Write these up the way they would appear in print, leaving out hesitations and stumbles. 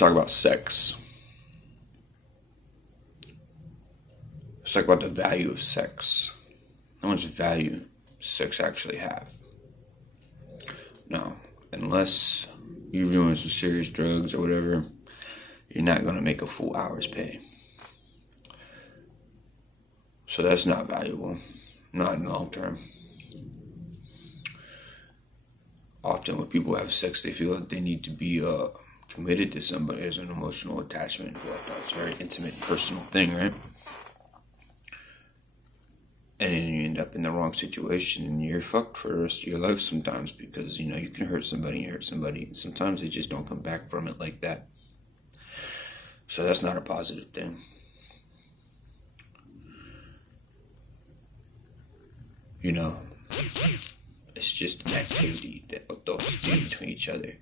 talk about sex. Let's talk about the value of sex. How much value does sex actually have? Now, unless you're doing some serious drugs or whatever, you're not going to make a full hour's pay. So that's not valuable. Not in the long term. Often when people have sex, they feel that they need to be committed to somebody. There's an emotional attachment. Well, it's a very intimate, personal thing, right? And then you end up in the wrong situation and you're fucked for the rest of your life sometimes because, you can hurt somebody and hurt somebody. And sometimes they just don't come back from it like that. So that's not a positive thing. It's just an activity that adults do between each other.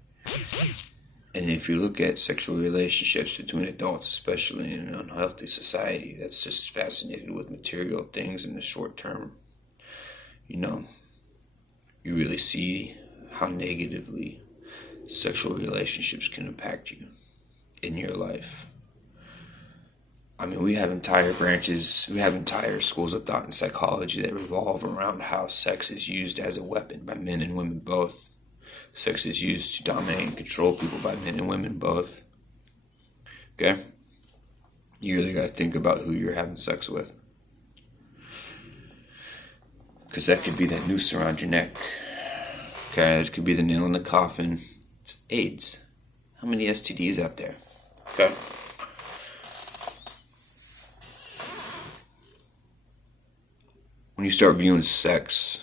And if you look at sexual relationships between adults, especially in an unhealthy society that's just fascinated with material things in the short term, you really see how negatively sexual relationships can impact you in your life. I mean, we have entire schools of thought in psychology that revolve around how sex is used as a weapon by men and women both. Sex is used to dominate and control people by men and women both. Okay? You really got to think about who you're having sex with. Because that could be that noose around your neck. Okay? It could be the nail in the coffin. It's AIDS. How many STDs out there? Okay? When you start viewing sex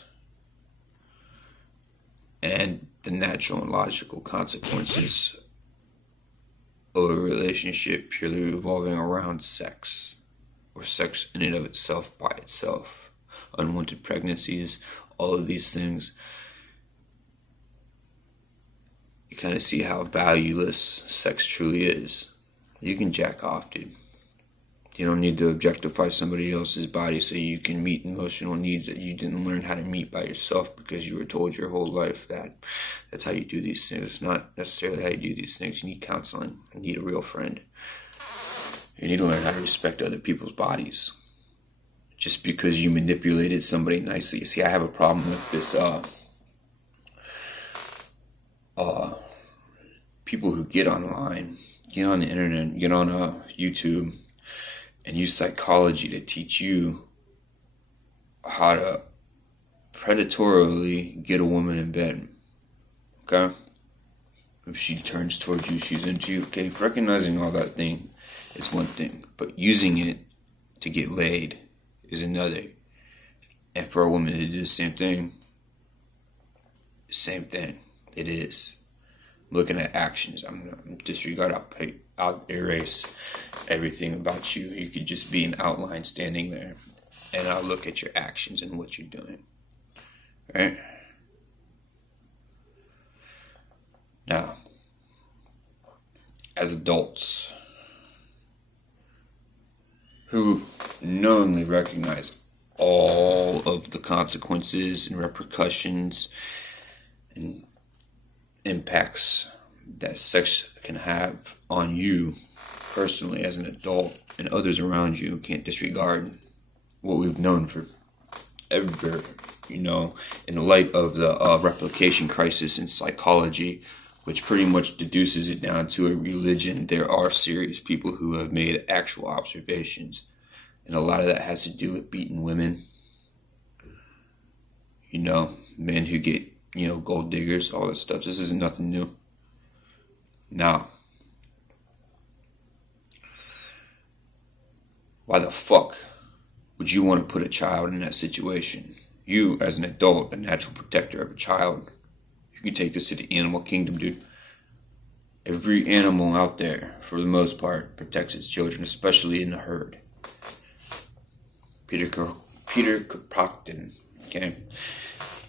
and the natural and logical consequences of a relationship purely revolving around sex, or sex in and of itself by itself, unwanted pregnancies, all of these things, you kind of see how valueless sex truly is. You can jack off, dude. You don't need to objectify somebody else's body so you can meet emotional needs that you didn't learn how to meet by yourself because you were told your whole life that that's how you do these things. It's not necessarily how you do these things. You need counseling. You need a real friend. You need to learn how to respect other people's bodies. Just because you manipulated somebody nicely. You see, I have a problem with this, people who get online, get on the internet, get on YouTube, and use psychology to teach you how to predatorily get a woman in bed. Okay? If she turns towards you, she's into you. Okay, recognizing all that thing is one thing, but using it to get laid is another. And for a woman to do the same thing, it is. Looking at actions, I'm gonna disregard. I'll erase everything about you. You could just be an outline standing there, and I'll look at your actions and what you're doing. Right? Now, as adults who knowingly recognize all of the consequences and repercussions and impacts that sex can have on you personally as an adult and others around you, can't disregard what we've known for ever, in the light of the replication crisis in psychology, which pretty much deduces it down to a religion. There are serious people who have made actual observations, and a lot of that has to do with beating women, men who get gold diggers, all that stuff. This isn't nothing new. Now, why the fuck would you want to put a child in that situation? You, as an adult, a natural protector of a child, you can take this to the animal kingdom, dude. Every animal out there, for the most part, protects its children, especially in the herd. Peter Kropotkin, okay?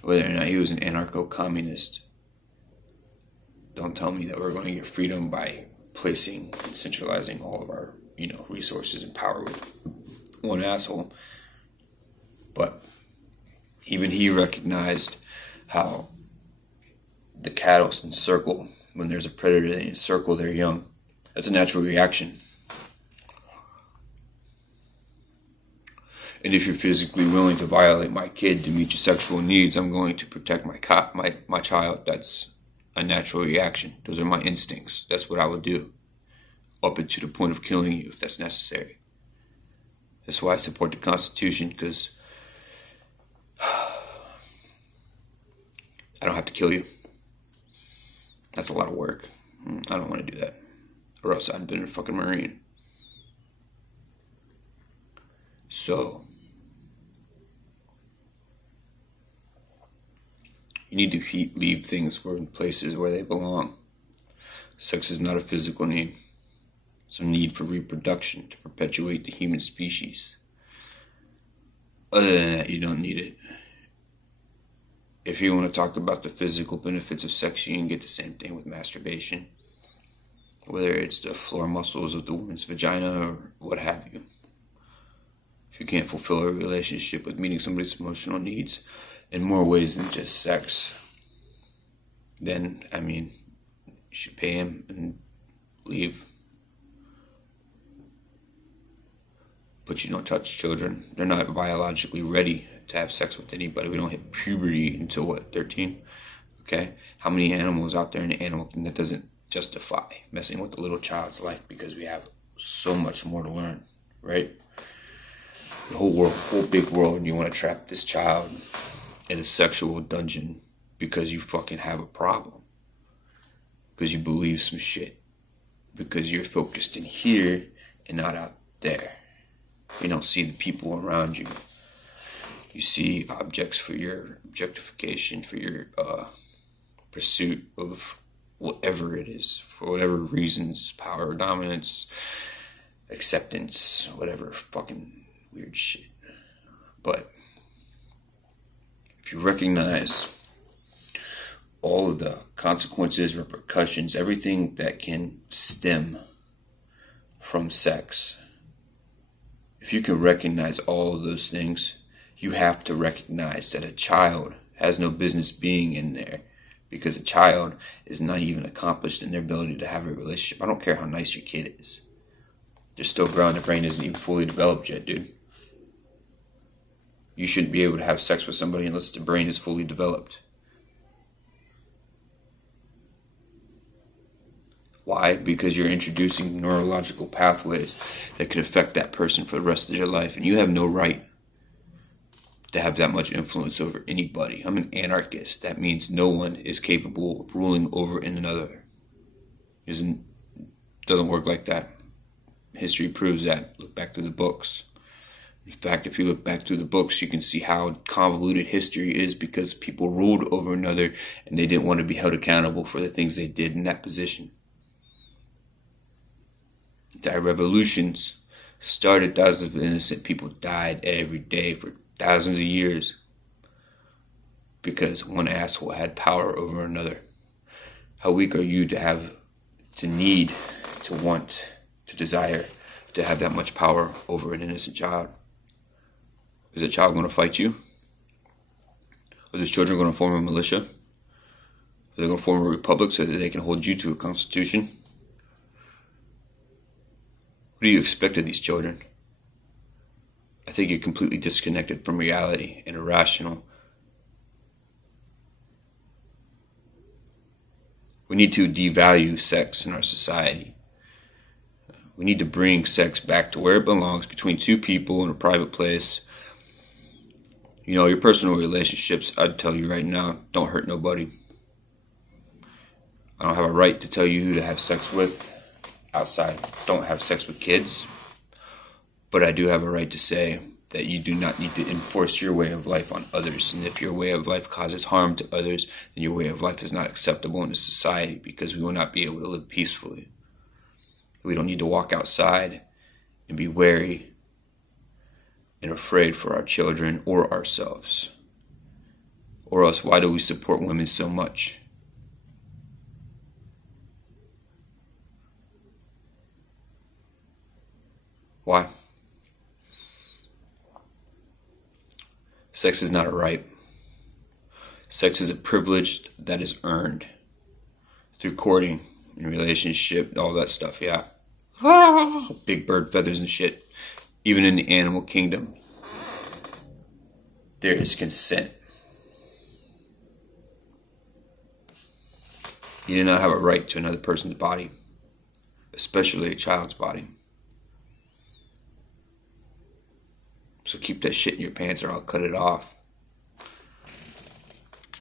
Whether or not he was an anarcho-communist, don't tell me that we're going to get freedom by placing and centralizing all of our, resources and power with one asshole. But even he recognized how the cattle encircle, when there's a predator, they encircle their young. That's a natural reaction. And if you're physically willing to violate my kid to meet your sexual needs, I'm going to protect my child. That's a natural reaction. Those are my instincts. That's what I would do. Up to the point of killing you if that's necessary. That's why I support the Constitution, because I don't have to kill you. That's a lot of work. I don't want to do that. Or else I'd been a fucking Marine. So, you need to leave things in places where they belong. Sex is not a physical need. It's a need for reproduction to perpetuate the human species. Other than that, you don't need it. If you want to talk about the physical benefits of sex, you can get the same thing with masturbation. Whether it's the floor muscles of the woman's vagina or what have you. If you can't fulfill a relationship with meeting somebody's emotional needs in more ways than just sex, then, you should pay him and leave. But you don't touch children. They're not biologically ready to have sex with anybody. We don't hit puberty until, 13? Okay? How many animals out there in the animal kingdom that doesn't justify messing with a little child's life, because we have so much more to learn, right? The whole world, whole big world, and you want to trap this child in a sexual dungeon because you fucking have a problem. Because you believe some shit. Because you're focused in here and not out there. You don't see the people around you. You see objects for your objectification, for your pursuit of whatever it is, for whatever reasons, power, dominance, acceptance, whatever fucking weird shit. But if you recognize all of the consequences, repercussions, everything that can stem from sex, if you can recognize all of those things, you have to recognize that a child has no business being in there, because a child is not even accomplished in their ability to have a relationship. I don't care how nice your kid is. They're still growing. Their brain isn't even fully developed yet, dude. You shouldn't be able to have sex with somebody unless the brain is fully developed. Why? Because you're introducing neurological pathways that could affect that person for the rest of their life. And you have no right to have that much influence over anybody. I'm an anarchist. That means no one is capable of ruling over another. It doesn't work like that. History proves that. Look back through the books. In fact, if you look back through the books, you can see how convoluted history is, because people ruled over another and they didn't want to be held accountable for the things they did in that position. Entire revolutions started, thousands of innocent people died every day for thousands of years because one asshole had power over another. How weak are you to need, to want, to desire to have that much power over an innocent child? Is a child going to fight you? Are those children going to form a militia? Are they going to form a republic so that they can hold you to a constitution? What do you expect of these children? I think you're completely disconnected from reality and irrational. We need to devalue sex in our society. We need to bring sex back to where it belongs, between two people in a private place. Your personal relationships, I'd tell you right now, don't hurt nobody. I don't have a right to tell you who to have sex with outside. Don't have sex with kids. But I do have a right to say that you do not need to enforce your way of life on others. And if your way of life causes harm to others, then your way of life is not acceptable in a society, because we will not be able to live peacefully. We don't need to walk outside and be wary and afraid for our children or ourselves. Or else, why do we support women so much? Why? Sex is not a right. Sex is a privilege that is earned through courting and relationship, all that stuff, yeah. Big bird feathers and shit. Even in the animal kingdom, there is consent. You do not have a right to another person's body, especially a child's body. So keep that shit in your pants or I'll cut it off.